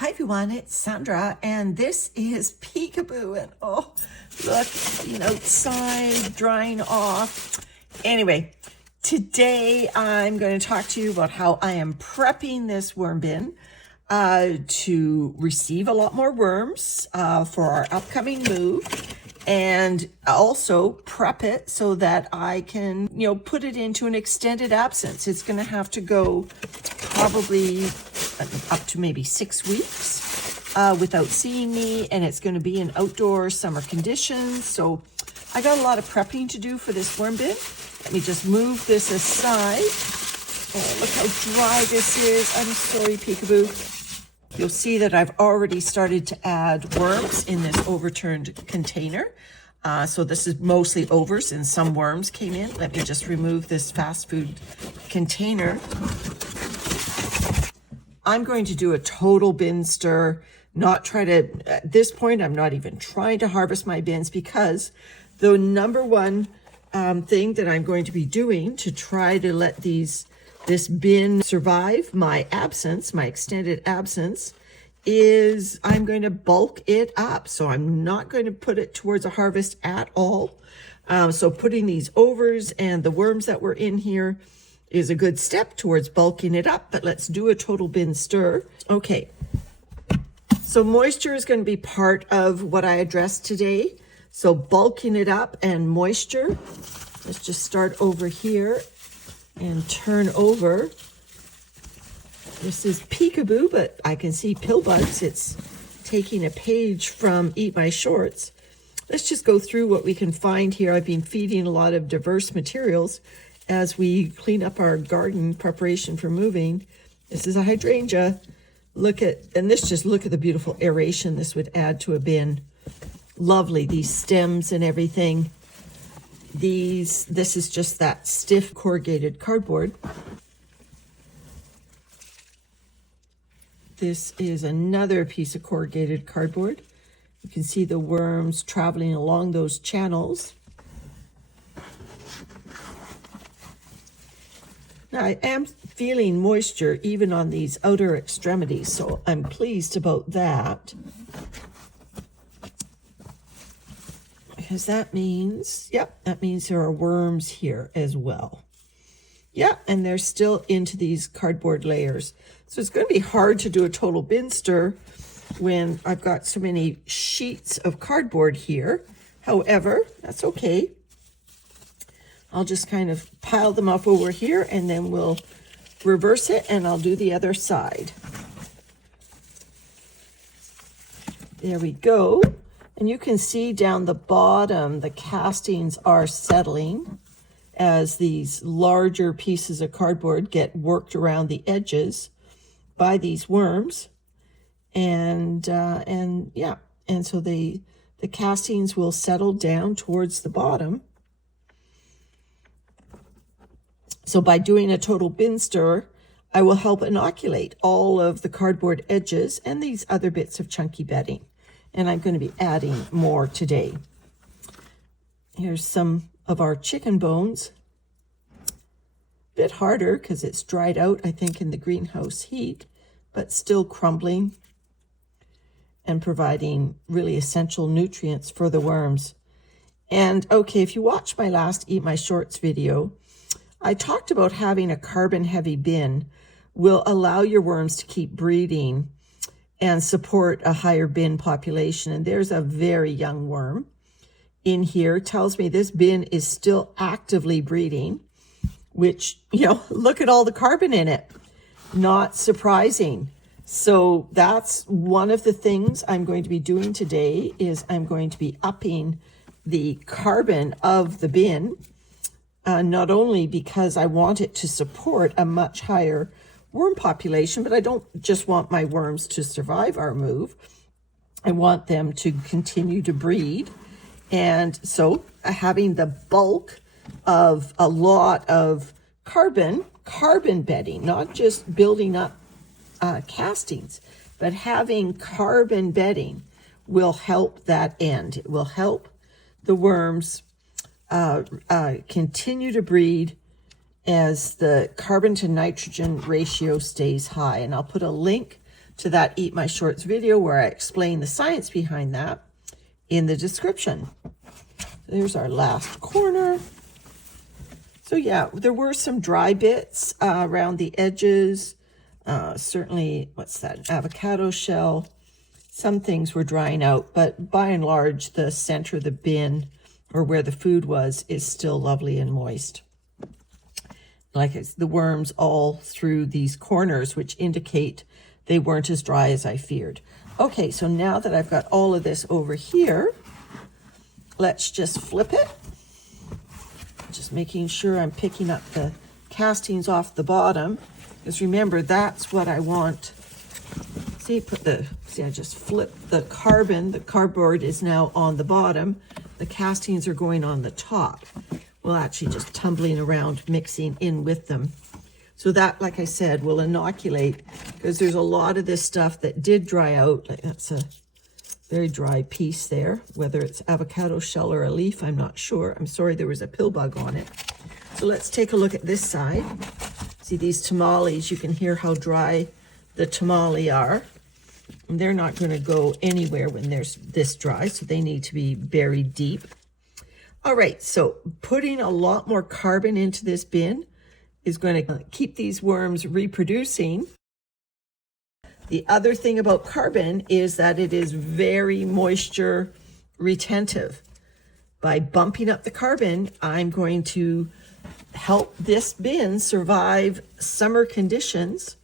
Hi everyone, it's Sandra, and this is Peekaboo, and oh, look, being outside, drying off. Anyway, today I'm going to talk to you about how I am prepping this worm bin to receive a lot more worms for our upcoming move, and also prep it so that I can, put it into an extended absence. It's going to have to go probably up to maybe 6 weeks without seeing me, and it's going to be in outdoor summer conditions. So I got a lot of prepping to do for this worm bin. Let me just move this aside. Oh, look how dry this is. I'm sorry, Peekaboo. You'll see that I've already started to add worms in this overturned container. So this is mostly overs and some worms came in. Let me just remove this fast food container. I'm going to do a total bin stir, at this point, I'm not even trying to harvest my bins, because the number one thing that I'm going to be doing to try to let this bin survive my absence, my extended absence, is I'm going to bulk it up. So I'm not going to put it towards a harvest at all. So putting these overs and the worms that were in here is a good step towards bulking it up, but let's do a total bin stir. Okay, so moisture is going to be part of what I addressed today. So bulking it up and moisture. Let's just start over here and turn over. This is Peekaboo, but I can see Pillbugs. It's taking a page from Eat My Shorts. Let's just go through what we can find here. I've been feeding a lot of diverse materials as we clean up our garden preparation for moving. This is a hydrangea. Look at the beautiful aeration this would add to a bin. Lovely, these stems and everything. This is just that stiff corrugated cardboard. This is another piece of corrugated cardboard. You can see the worms traveling along those channels. Now, I am feeling moisture even on these outer extremities, so I'm pleased about that. Because that means, that means there are worms here as well. And they're still into these cardboard layers. So it's going to be hard to do a total bin stir when I've got so many sheets of cardboard here. However, that's okay. I'll just kind of pile them up over here, and then we'll reverse it, and I'll do the other side. There we go. And you can see down the bottom, the castings are settling as these larger pieces of cardboard get worked around the edges by these worms. And so the castings will settle down towards the bottom. So by doing a total bin stir, I will help inoculate all of the cardboard edges and these other bits of chunky bedding. And I'm going to be adding more today. Here's some of our chicken bones. A bit harder because it's dried out, I think, in the greenhouse heat, but still crumbling and providing really essential nutrients for the worms. And okay, if you watch my last Eat My Shorts video, I talked about having a carbon-heavy bin will allow your worms to keep breeding and support a higher bin population. And there's a very young worm in here. Tells me this bin is still actively breeding, which, look at all the carbon in it. Not surprising. So that's one of the things I'm going to be doing today, is I'm going to be upping the carbon of the bin. Not only because I want it to support a much higher worm population, but I don't just want my worms to survive our move. I want them to continue to breed. And so having the bulk of a lot of carbon bedding, not just building up castings, but having carbon bedding will help that end. It will help the worms continue to breed as the carbon to nitrogen ratio stays high. And I'll put a link to that Eat My Shorts video where I explain the science behind that in the description. There's our last corner. So yeah, there were some dry bits around the edges. Certainly, what's that, avocado shell. Some things were drying out, but by and large, the center of the bin, or where the food was, is still lovely and moist. Like it's the worms all through these corners, which indicate they weren't as dry as I feared. Okay, so now that I've got all of this over here, let's just flip it. Just making sure I'm picking up the castings off the bottom, because remember, that's what I want. See, I just flipped the carbon. The cardboard is now on the bottom. The castings are going on the top. Well, actually just tumbling around, mixing in with them. So that, like I said, will inoculate, because there's a lot of this stuff that did dry out. Like that's a very dry piece there, whether it's avocado shell or a leaf, I'm not sure. I'm sorry, there was a pill bug on it. So let's take a look at this side. See these tamales, you can hear how dry the tamale are. And they're not going to go anywhere when they're this dry, so they need to be buried deep. All right, so putting a lot more carbon into this bin is going to keep these worms reproducing. The other thing about carbon is that it is very moisture retentive. By bumping up the carbon, I'm going to help this bin survive summer conditions.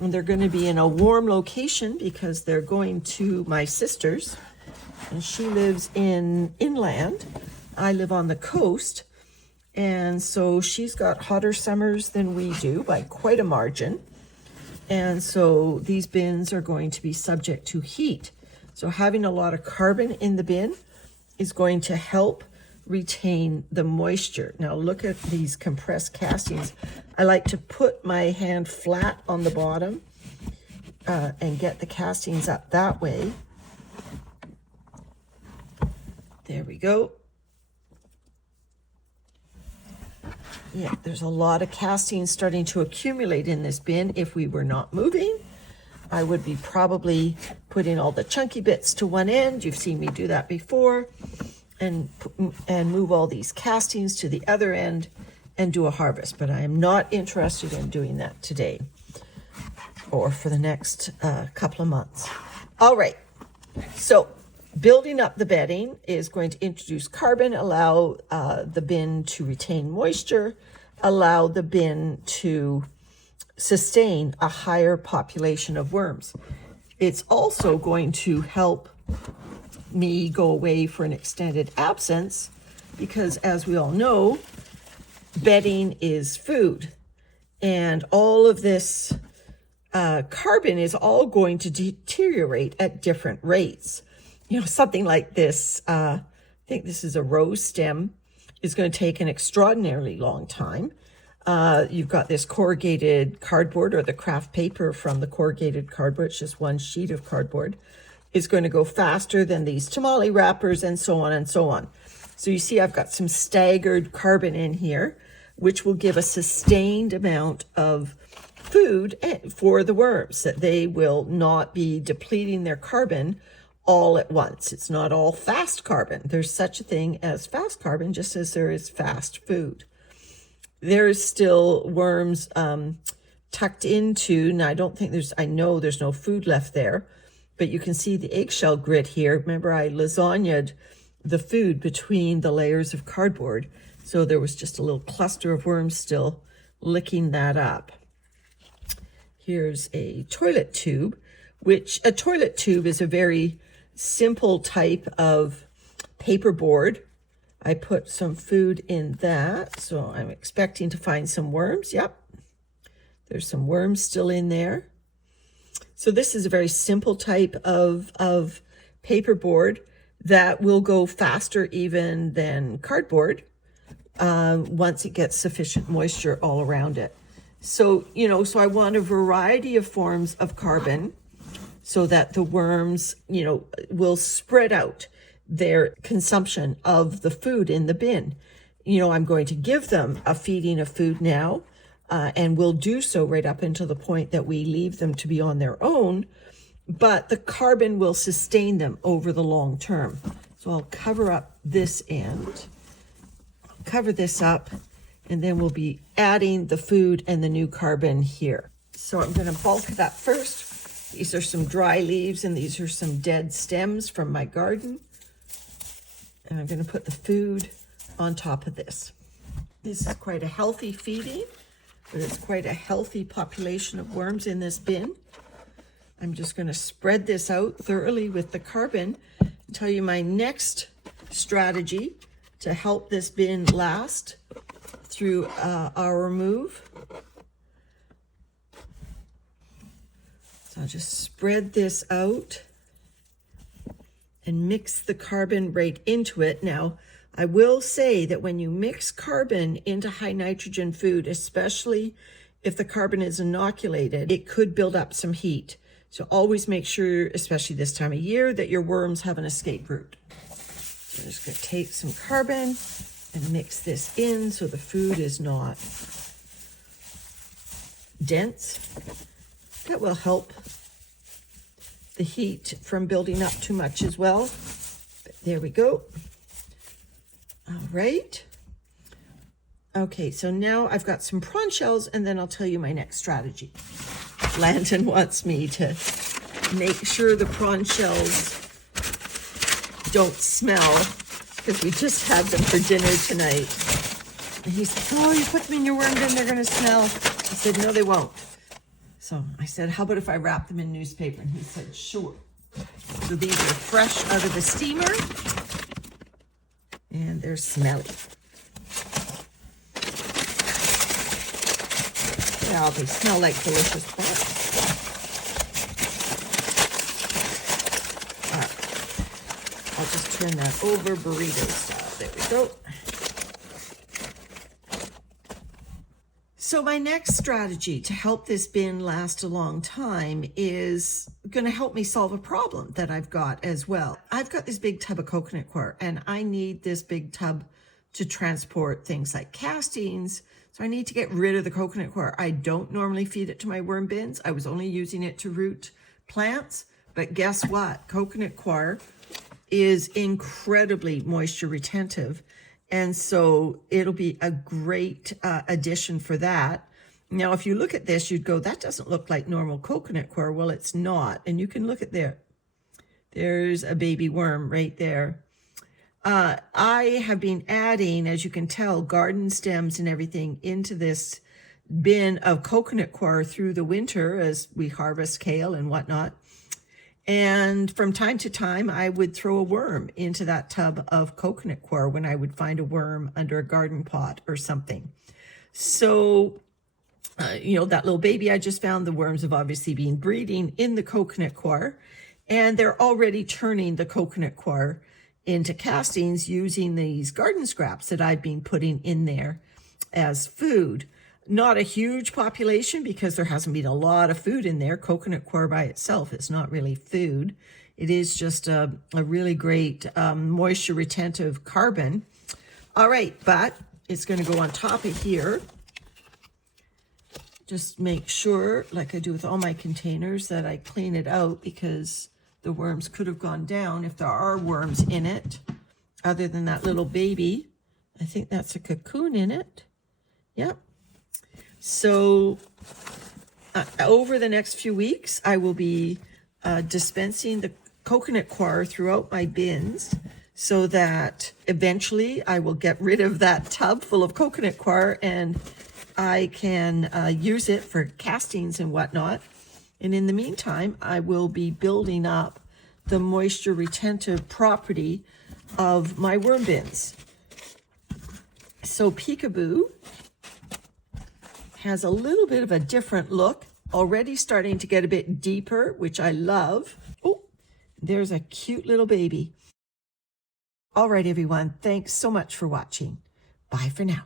And they're going to be in a warm location because they're going to my sister's. And she lives inland. I live on the coast. And so she's got hotter summers than we do by quite a margin. And so these bins are going to be subject to heat. So having a lot of carbon in the bin is going to help retain the moisture. Now look at these compressed castings. I like to put my hand flat on the bottom and get the castings up that way. There we go. Yeah, there's a lot of castings starting to accumulate in this bin. If we were not moving, I would be probably putting all the chunky bits to one end. You've seen me do that before. And move all these castings to the other end and do a harvest. But I am not interested in doing that today or for the next couple of months. All right, so building up the bedding is going to introduce carbon, allow the bin to retain moisture, allow the bin to sustain a higher population of worms. It's also going to help me go away for an extended absence because, as we all know, bedding is food. And all of this carbon is all going to deteriorate at different rates. You know, something like this, I think this is a rose stem, is going to take an extraordinarily long time. You've got this corrugated cardboard, or the craft paper from the corrugated cardboard, it's just one sheet of cardboard, is going to go faster than these tamale wrappers, and so on and so on. So you see I've got some staggered carbon in here, which will give a sustained amount of food for the worms, that they will not be depleting their carbon all at once. It's not all fast carbon. There's such a thing as fast carbon, just as there is fast food. There is still worms tucked into, and I know there's no food left there, but you can see the eggshell grit here. Remember, I lasagnaed the food between the layers of cardboard. So there was just a little cluster of worms still licking that up. Here's a toilet tube, which a toilet tube is a very simple type of paperboard. I put some food in that, so I'm expecting to find some worms. Yep, there's some worms still in there. So this is a very simple type of paperboard that will go faster even than cardboard once it gets sufficient moisture all around it. So, so I want a variety of forms of carbon so that the worms, will spread out their consumption of the food in the bin. I'm going to give them a feeding of food now, and we'll do so right up until the point that we leave them to be on their own. but the carbon will sustain them over the long term. So I'll cover up this end, cover this up, and then we'll be adding the food and the new carbon here. So I'm going to bulk it up first. These are some dry leaves and these are some dead stems from my garden. And I'm going to put the food on top of this. This is quite a healthy feeding, but it's quite a healthy population of worms in this bin. I'm just going to spread this out thoroughly with the carbon and tell you my next strategy to help this bin last through our move. So I'll just spread this out and mix the carbon right into it. Now, I will say that when you mix carbon into high nitrogen food, especially if the carbon is inoculated, it could build up some heat. So always make sure, especially this time of year, that your worms have an escape route. So I'm just going to take some carbon and mix this in so the food is not dense. That will help the heat from building up too much as well. But there we go. All right. Okay, so now I've got some prawn shells, and then I'll tell you my next strategy. Landon wants me to make sure the prawn shells don't smell because we just had them for dinner tonight. And he said, oh, you put them in your worm bin, they're going to smell. I said, no, they won't. So I said, how about if I wrap them in newspaper? And he said, sure. So these are fresh out of the steamer, and they're smelly. Yeah, they smell like delicious prawns. All right. I'll just turn that over burrito style. There we go. So my next strategy to help this bin last a long time is going to help me solve a problem that I've got as well. I've got this big tub of coconut coir, and I need this big tub to transport things like castings. So I need to get rid of the coconut coir. I don't normally feed it to my worm bins. I was only using it to root plants. But guess what? Coconut coir is incredibly moisture retentive. And so it'll be a great addition for that. Now, if you look at this, you'd go, that doesn't look like normal coconut coir. Well, it's not. And you can look at there. There's a baby worm right there. I have been adding, as you can tell, garden stems and everything into this bin of coconut coir through the winter as we harvest kale and whatnot. And from time to time, I would throw a worm into that tub of coconut coir when I would find a worm under a garden pot or something. So, you know, that little baby I just found, the worms have obviously been breeding in the coconut coir, and they're already turning the coconut coir into castings using these garden scraps that I've been putting in there as food. Not a huge population because there hasn't been a lot of food in there. Coconut coir by itself is not really food. It is just a really great moisture retentive carbon. All right, but it's going to go on top of here. Just make sure, like I do with all my containers, that I clean it out because the worms could have gone down if there are worms in it. Other than that little baby, I think that's a cocoon in it. Yep. So over the next few weeks, I will be dispensing the coconut coir throughout my bins so that eventually I will get rid of that tub full of coconut coir and I can use it for castings and whatnot. And in the meantime, I will be building up the moisture retentive property of my worm bins. So Peekaboo has a little bit of a different look, already starting to get a bit deeper, which I love. Oh, there's a cute little baby. All right, everyone, thanks so much for watching. Bye for now.